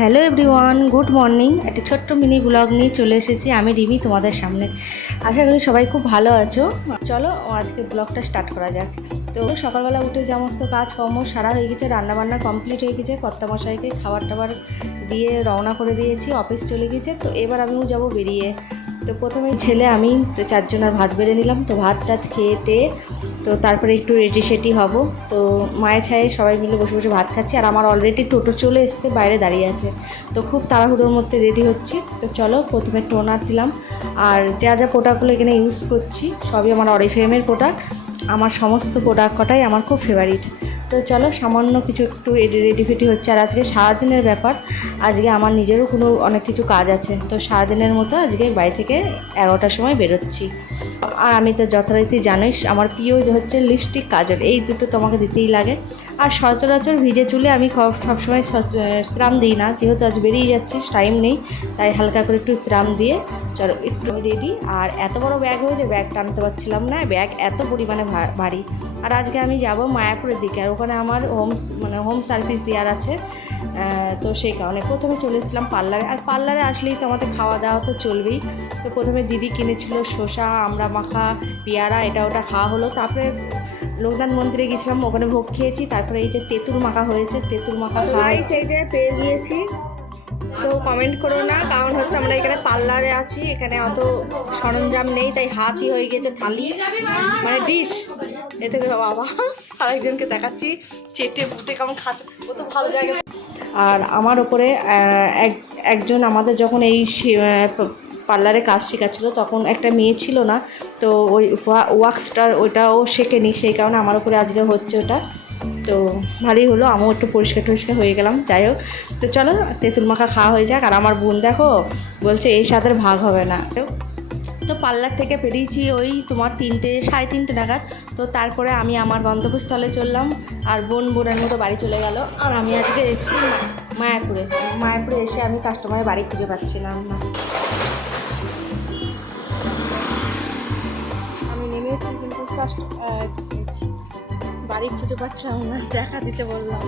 Hello everyone, good morning. একটা ছোট্ট mini blog নিয়ে চলে এসেছি আমি রিমি তোমাদের সামনে। আশা করি সবাই খুব ভালো আছো। চলো আজকে ব্লগটা স্টার্ট করা যাক। তো সকালবেলা উঠে সমস্ত কাজকর্ম সারা হয়ে গেছে, রান্নাবান্না কমপ্লিট হয়ে গেছে, কর্তামশাইকে খাবার টাবার দিয়ে রওনা করে দিয়েছি, অফিস চলে গেছে। তো এবার আমিও যাব বেরিয়ে। তো প্রথমে ছেলে আমি তো চারজনের ভাত বেড়ে নিলাম। তো ভাত টাত খেয়ে টেয়ে তো তারপরে একটু রেডি সেটি হব। তো মায়ের ছায়ে সবাই মিলে বসে বসে ভাত খাচ্ছি। আর আমার অলরেডি টোটো চলে এসছে, বাইরে দাঁড়িয়ে আছে। তো খুব তাড়াহুড়োর মধ্যে রেডি হচ্ছি। তো চলো প্রথমে টোনার দিলাম। আর যা যা প্রোডাক্টগুলো এখানে ইউজ করছি সবই আমার অরিফ্লেমের প্রোডাক্ট। আমার সমস্ত প্রোডাক্ট কটাই আমার খুব ফেভারিট। তো চলো সামান্য কিছু একটু রেডি ফেডি হচ্ছে। আর আজকে সারাদিনের ব্যাপার, আজকে আমার নিজেরও অনেক কিছু কাজ আছে। তো সারাদিনের মতো আজকে বাড়ি থেকে 11টার সময় বেরোচ্ছি। আর আমি তো যথারীতি জানোই আমার প্রিয় হচ্ছে লিপস্টিক, কাজল, এই দুটো তোমাকে দিতেই লাগে। আর সচরাচর ভিজে চুলে আমি সবসময় শ্রাম দিই না, যেহেতু আজ বেরিয়ে যাচ্ছি, টাইম নেই, তাই হালকা করে একটু শ্রাম দিয়ে চলো একটু রেডি। আর এত বড় ব্যাগ হয়েছে, ব্যাগ টানতে পারছিলাম না, ব্যাগ এত পরিমাণে ভারী। আর আজকে আমি যাব মায়াপুরের দিকে, আর ওখানে আমার হোম সার্ভিস দেওয়ার আছে। তো সেই কারণে প্রথমে চলে এসেছিলাম পার্লারে। আর পার্লারে আসলেই তো আমাদের খাওয়া দাওয়া তো চলবেই। তো প্রথমে দিদি কিনেছিল শসা, আমড়া মাখা, পেয়ারা, এটা ওটা খাওয়া হলো। তারপরে লোকনাথ মন্দিরে গেছিলাম, ওখানে ভোগ খেয়েছি। তারপরে এই যে তেঁতুল মাখা হয়েছে, তেঁতুল মাখা খাওয়া সেই যে পেয়ে গিয়েছি। তো কমেন্ট করো না, কারণ হচ্ছে আমরা এখানে পার্লারে আছি, এখানে অত সরঞ্জাম নেই, তাই হাতই হয়ে গেছে থালি, মানে ডিশ। এ থেকে বাবা আরেকজনকে দেখাচ্ছি চেটে বুটে কেমন খাচ্ছে, ও তো ভালো জায়গা। আর আমার ওপরে একজন আমাদের যখন এই পার্লারে কাজ শেখাচ্ছিলো, তখন একটা মেয়ে ছিল না, তো ওই ওয়াক্সটা ওইটাও শেখেনি, সেই কারণে আমার উপরে আজকে হচ্ছে ওটা। তো ভালোই হলো, আমিও একটু পরিষ্কার টরিষ্কার হয়ে গেলাম। যাই হোক, তো চলো তেঁতুল মাখা খাওয়া হয়ে যাক। আর আমার বোন দেখো বলছে এই স্বাদের ভাগ হবে না। তো পার্লার থেকে বেরিয়েছি ওই তোমার 3টে সাড়ে 3টে নাগাদ। তো তারপরে আমি আমার গন্তব্যস্থলে চললাম, আর বোনের মতো বাড়ি চলে গেল। আর আমি আজকে এসেছি মায়াপুরে এসে আমি কাস্টমারের বাড়ি খুঁজে পাচ্ছিলাম না। আমি নেমেছি কিন্তু বাড়ি খুঁজে পাচ্ছিলাম না, দেখা দিতে বললাম।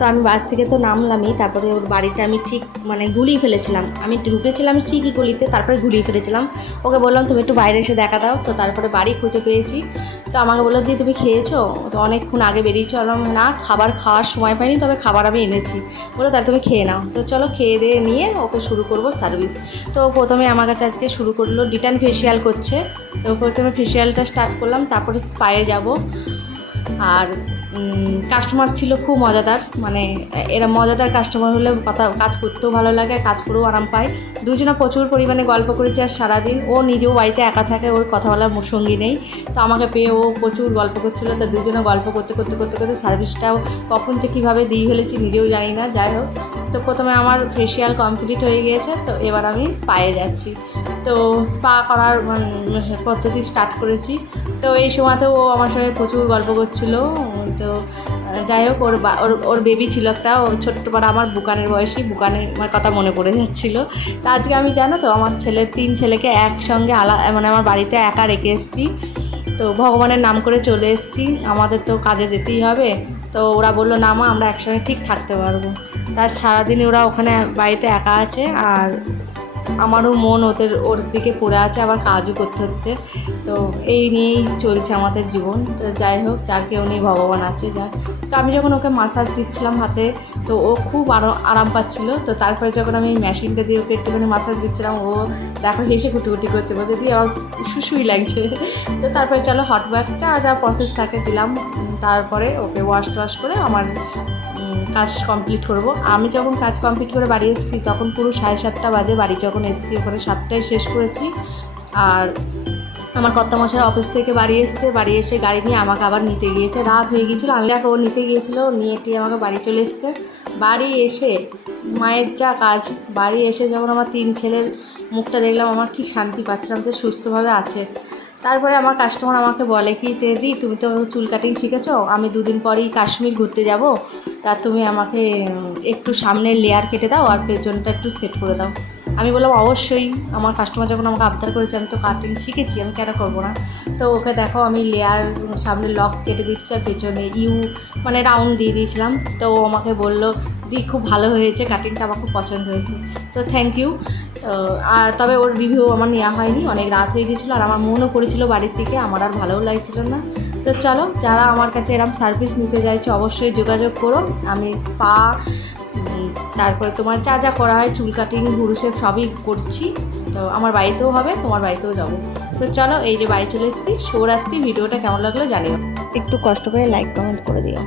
তো আমি বাস থেকে তো নামলামই, তারপরে ওর বাড়িটা আমি ঠিক গুলিয়ে ফেলেছিলাম। আমি ঢুকেছিলাম ঠিকই গলিতে, তারপরে ঘুরিয়ে ফেলেছিলাম। ওকে বললাম তুমি একটু বাইরে এসে দেখা দাও। তো তারপরে বাড়ি খুঁজে পেয়েছি। তো আমাকে বললো দিয়ে তুমি খেয়েছো? তো অনেকক্ষণ আগে বেরিয়েছো। বললাম না, খাবার খাওয়ার সময় পাইনি, তবে খাবার আমি এনেছি। বলো তাহলে তুমি খেয়ে নাও। তো চলো খেয়ে দিয়ে নিয়ে ওকে শুরু করবো সার্ভিস। তো প্রথমে আমার কাছে আজকে শুরু করলো ডিটান ফেসিয়াল করছে। তো প্রথমে ফেসিয়ালটা স্টার্ট করলাম, তারপরে স্পায়ে যাব। আর কাস্টমার ছিল খুব মজাদার, এরা মজাদার কাস্টমার হলে কাজ করতেও ভালো লাগে, কাজ করেও আরাম পায়। দুজনে প্রচুর পরিমাণে গল্প করেছি। আর সারাদিন ও নিজেও বাড়িতে একা থাকে, ওর কথা বলার সঙ্গী নেই। তো আমাকে পেয়ে ও প্রচুর গল্প করছিলো। তো দুজনে গল্প করতে করতে করতে করতে সার্ভিসটাও কখন যে কীভাবে দিয়ে ফেলেছি নিজেও জানি না। যাই হোক, তো প্রথমে আমার ফেসিয়াল কমপ্লিট হয়ে গিয়েছে। তো এবার আমি স্পায়ে যাচ্ছি। তো স্পা করার পদ্ধতি স্টার্ট করেছি। তো এই সময়তেও ও আমার সঙ্গে প্রচুর গল্প করছিলো। তো যাই হোক, ওর বেবি ছিল একটা, ও ছোট্ট পাড়া আমার বুকানের বয়সী, বুকানের কথা মনে পড়ে যাচ্ছিলো। তো আজকে আমি জানো তো আমার 3 ছেলেকে একসঙ্গে আমার বাড়িতে একা রেখে এসেছি। তো ভগবানের নাম করে চলে এসেছি, আমাদের তো কাজে যেতেই হবে। তো ওরা বললো না মা, আমরা একসঙ্গে ঠিক থাকতে পারবো। তার সারাদিন ওরা ওখানে বাড়িতে একা আছে, আর আমারও মন ওর দিকে পড়ে আছে, আবার কাজও করতে হচ্ছে। তো এই নিয়েই চলছে আমাদের জীবন। তো যাই হোক, যার কেউ নেই ভগবান আছে যা। তো আমি যখন ওকে মাসাজ দিচ্ছিলাম হাতে, তো ও খুব আরাম পাচ্ছিলো। তো তারপরে যখন আমি মেশিনটা দিয়ে ওকে একটুখানি মাসাজ দিচ্ছিলাম, ও দেখো হেসে কুটি করছে, বলতে দিয়ে আমার সুসুই লাগছে। তো তারপরে চলো হট ব্যাগটা যা প্রসেস থাকে দিলাম। তারপরে ওকে ওয়াশ করে আমার কাজ কমপ্লিট করব। আমি যখন কাজ কমপ্লিট করে বাড়ি এসেছি তখন পুরো 7:30 বাজে। বাড়ি যখন এসেছি ওখানে 7টায় শেষ করেছি। আর আমার কর্তামশাই অফিস থেকে বাড়ি এসে গাড়ি নিয়ে আমাকে আবার নিতে গিয়েছে। রাত হয়ে গিয়েছিলো, আমি দেখো ও নিতে গিয়েছিলো, নিয়ে আমাকে বাড়ি চলে এসছে। বাড়ি এসে মায়ের যা কাজ, বাড়ি এসে যখন আমার 3 ছেলের মুখটা দেখলাম, আমার কি শান্তি পাচ্ছিলাম যে সুস্থভাবে আছে। তারপরে আমার কাস্টমার আমাকে বলে কি যে দি তুমি তো চুল কাটিং শিখেছো, আমি 2 দিন পরেই কাশ্মীর ঘুরতে যাব, তা তুমি আমাকে একটু সামনের লেয়ার কেটে দাও আর পেছনটা একটু সেট করে দাও। আমি বললাম অবশ্যই, আমার কাস্টমার যখন আমাকে আবদার করেছে, আমি তো কাটিং শিখেছি, আমি কেন করবো না। তো ওকে দেখো আমি লেয়ার সামনে লক্স কেটে দিচ্ছি আর পেছনে মানে রাউন্ড দিয়ে দিয়েছিলাম। তো ও আমাকে বললো দি খুব ভালো হয়েছে, কাটিংটা আমার খুব পছন্দ হয়েছে। তো থ্যাংক ইউ। আর তবে ওর রিভিউ আমার নেওয়া হয়নি, অনেক রাত হয়ে গেছিলো আর আমার মনও পড়েছিল বাড়ির থেকে, আমার আর ভালোও লাগছিল না। তো চলো, যারা আমার কাছে এরকম সার্ভিস নিতে চাইছো অবশ্যই যোগাযোগ করো। আমি স্পা, তারপরে তোমার যা যা করা হয়, চুল কাটিং, ভুরু শেভ সবই করছি। তো আমার বাড়িতেও হবে, তোমার বাড়িতেও যাবো। তো চলো, এই যে বাড়ি চলে এসেছি। শুভরাত্রি। ভিডিওটা কেমন লাগলো জানিও, একটু কষ্ট করে লাইক কমেন্ট করে দিও।